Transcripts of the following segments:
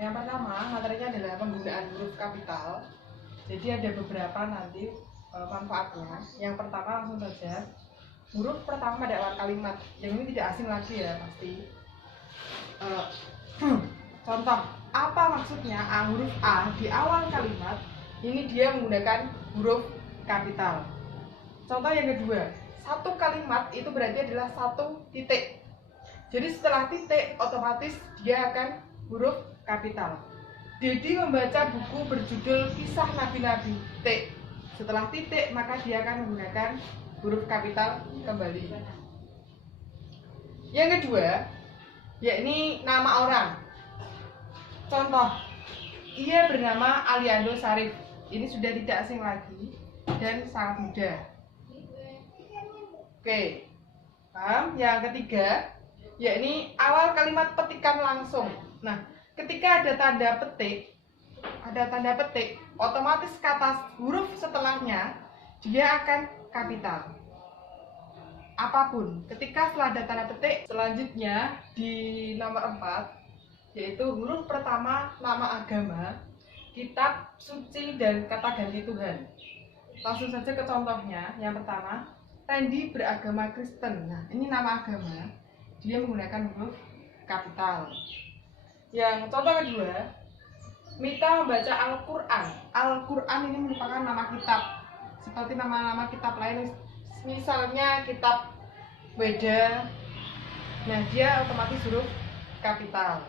Yang pertama, materinya adalah penggunaan huruf kapital. Jadi ada beberapa nanti manfaatnya. Yang pertama langsung saja, huruf pertama pada awal kalimat. Yang ini tidak asing lagi ya pasti. Contoh, apa maksudnya huruf A di awal kalimat? Ini dia menggunakan huruf kapital. Contoh yang kedua, satu kalimat itu berarti adalah satu titik. Jadi setelah titik otomatis dia akan huruf kapital. Dedi membaca buku berjudul Kisah Nabi-Nabi. T. Setelah titik maka dia akan menggunakan huruf kapital kembali. Yang kedua, yakni nama orang. Contoh, ia bernama Aliando Sarif. Ini sudah tidak asing lagi dan sangat mudah. Oke, paham? Yang ketiga, yakni awal kalimat petikan langsung. Nah, ketika ada tanda petik, otomatis kata huruf setelahnya dia akan kapital. Apapun, ketika setelah ada tanda petik, selanjutnya di nomor 4, yaitu huruf pertama nama agama, kitab suci dan kata ganti Tuhan. Langsung saja ke contohnya. Yang pertama, Randy beragama Kristen. Nah, ini nama agama, dia menggunakan huruf kapital. Yang contoh kedua, Mita membaca Al-Quran. Al-Quran ini merupakan nama kitab, seperti nama-nama kitab lain, misalnya kitab Weda. Nah, dia otomatis huruf kapital.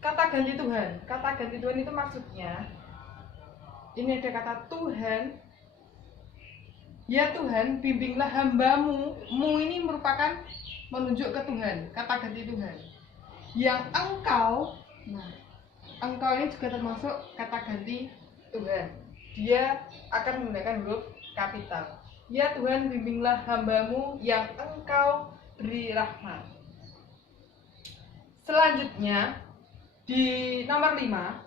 Kata ganti Tuhan. Kata ganti Tuhan itu maksudnya, ini ada kata Tuhan. Ya Tuhan, bimbinglah hambamu. Mu ini merupakan menunjuk ke Tuhan, kata ganti Tuhan. Yang engkau, nah, engkau ini juga termasuk kata ganti Tuhan. Dia akan menggunakan huruf kapital. Ya Tuhan, bimbinglah hambamu yang engkau beri rahmat. Selanjutnya, di nomor 5,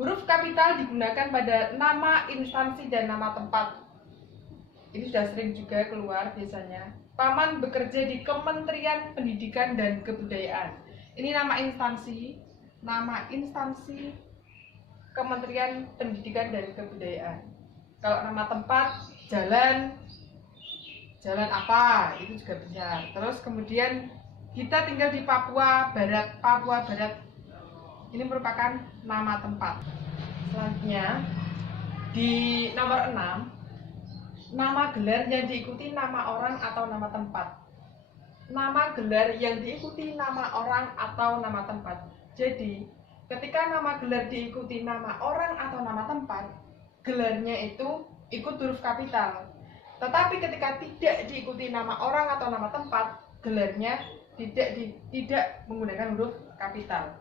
huruf kapital digunakan pada nama instansi dan nama tempat. Ini sudah sering juga keluar biasanya. Paman bekerja di Kementerian Pendidikan dan Kebudayaan. Ini nama instansi Kementerian Pendidikan dan Kebudayaan. Kalau nama tempat, jalan apa, itu juga bisa. Terus kemudian kita tinggal di Papua Barat. Ini merupakan nama tempat. Selanjutnya di nomor 6, nama gelar yang diikuti nama orang atau nama tempat. Nama gelar yang diikuti nama orang atau nama tempat. Jadi, ketika nama gelar diikuti nama orang atau nama tempat, gelarnya itu ikut huruf kapital. Tetapi ketika tidak diikuti nama orang atau nama tempat, gelarnya tidak menggunakan huruf kapital.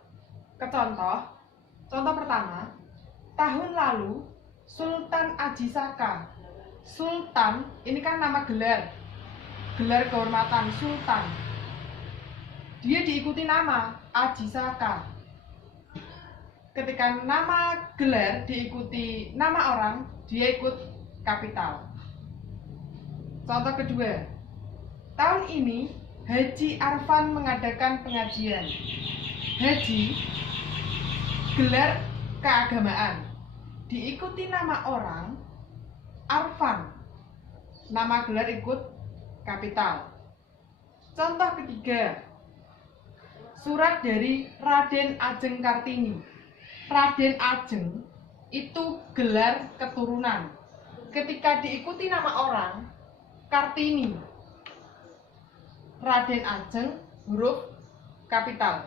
Contoh pertama, tahun lalu Sultan Aji Saka. Sultan ini kan nama gelar kehormatan Sultan. Dia diikuti nama Aji Saka. Ketika nama gelar diikuti nama orang, dia ikut kapital. Contoh kedua, tahun ini Haji Arfan mengadakan pengajian. Haji, gelar keagamaan, diikuti nama orang. Arfan, nama gelar ikut kapital. Contoh ketiga, surat dari Raden Ajeng Kartini. Raden Ajeng itu gelar keturunan. Ketika diikuti nama orang, Kartini, Raden Ajeng, huruf kapital.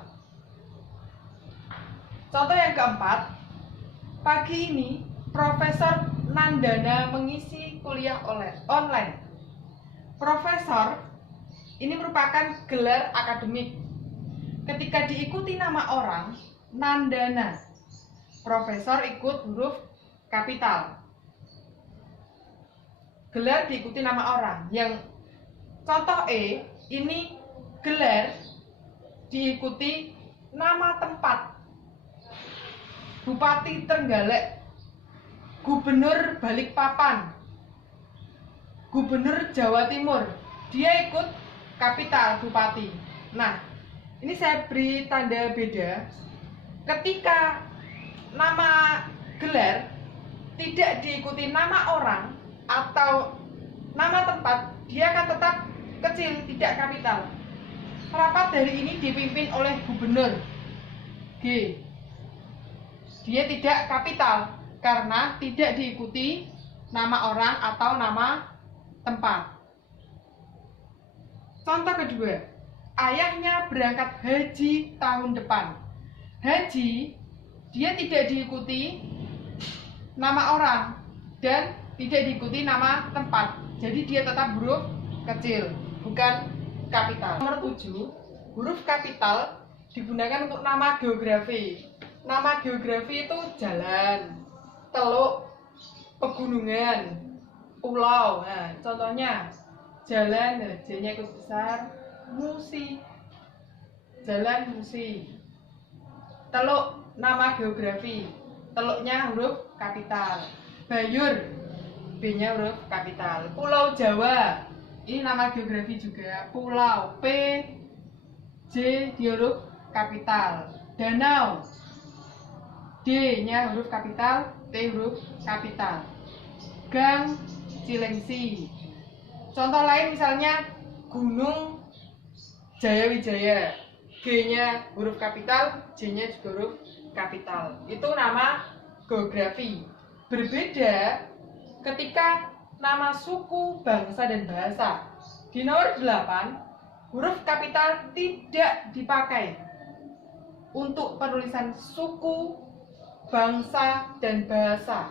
Contoh yang keempat, pagi ini Profesor Nandana mengisi kuliah online. Profesor ini merupakan gelar akademik. Ketika diikuti nama orang, Nandana, profesor ikut huruf kapital. Gelar diikuti nama orang. Yang contoh E, ini gelar diikuti nama tempat. Bupati Trenggalek, Gubernur Balikpapan, Gubernur Jawa Timur, dia ikut kapital bupati. Nah, ini saya beri tanda beda. ketika nama gelar tidak diikuti nama orang atau nama tempat, dia akan tetap kecil, tidak kapital. Rapat hari ini dipimpin oleh gubernur G. Dia tidak kapital karena tidak diikuti nama orang atau nama tempat. Contoh kedua, ayahnya berangkat haji tahun depan. Haji, dia tidak diikuti nama orang dan tidak diikuti nama tempat. Jadi dia tetap huruf kecil, bukan kapital. Nomor 7, huruf kapital digunakan untuk nama geografi. Nama geografi itu jalan, teluk, pegunungan, pulau. Nah, contohnya jalan, J-nya ikut besar, Musi. Jalan Musi. Teluk, nama geografi. Teluknya huruf kapital. Bayur, B-nya huruf kapital. Pulau Jawa, ini nama geografi juga. Pulau, P, J di huruf kapital. Danau, D-nya huruf kapital, T huruf kapital. Gang, Cilengsi. Contoh lain misalnya Gunung Jayawijaya, G-nya huruf kapital, J-nya juga huruf kapital. Itu nama geografi. Berbeda ketika nama suku, bangsa, dan bahasa. Di nomor 8, huruf kapital tidak dipakai untuk penulisan suku, bangsa, dan bahasa.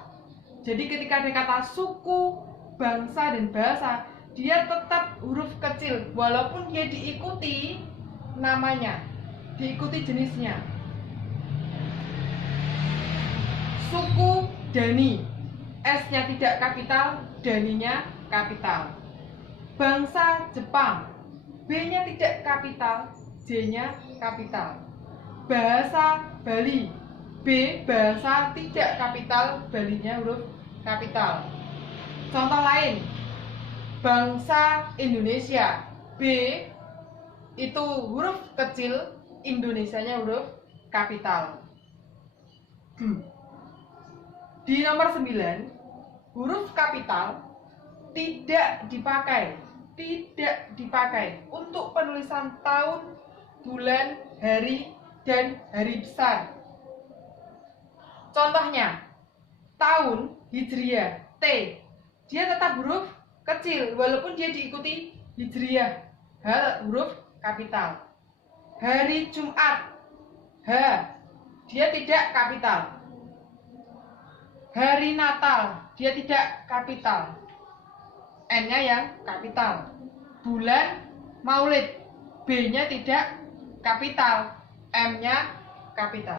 Jadi ketika ada kata suku, bangsa, dan bahasa, dia tetap huruf kecil walaupun dia diikuti namanya, diikuti jenisnya. Suku Dani, S-nya tidak kapital, Daninya kapital. Bangsa Jepang, B-nya tidak kapital, J-nya kapital. Bahasa Bali, B bahasa tidak kapital, Balinya huruf kapital. Contoh lain, bangsa Indonesia, B itu huruf kecil, Indonesianya huruf kapital. Di nomor 9, huruf kapital tidak dipakai untuk penulisan tahun, bulan, hari, dan hari besar. Contohnya, tahun Hijriah, T, dia tetap huruf kecil walaupun dia diikuti Hijriah, H huruf kapital. Hari Jumat, H, dia tidak kapital. Hari Natal, dia tidak kapital, N-nya yang kapital. Bulan Maulid, B-nya tidak kapital, M-nya kapital.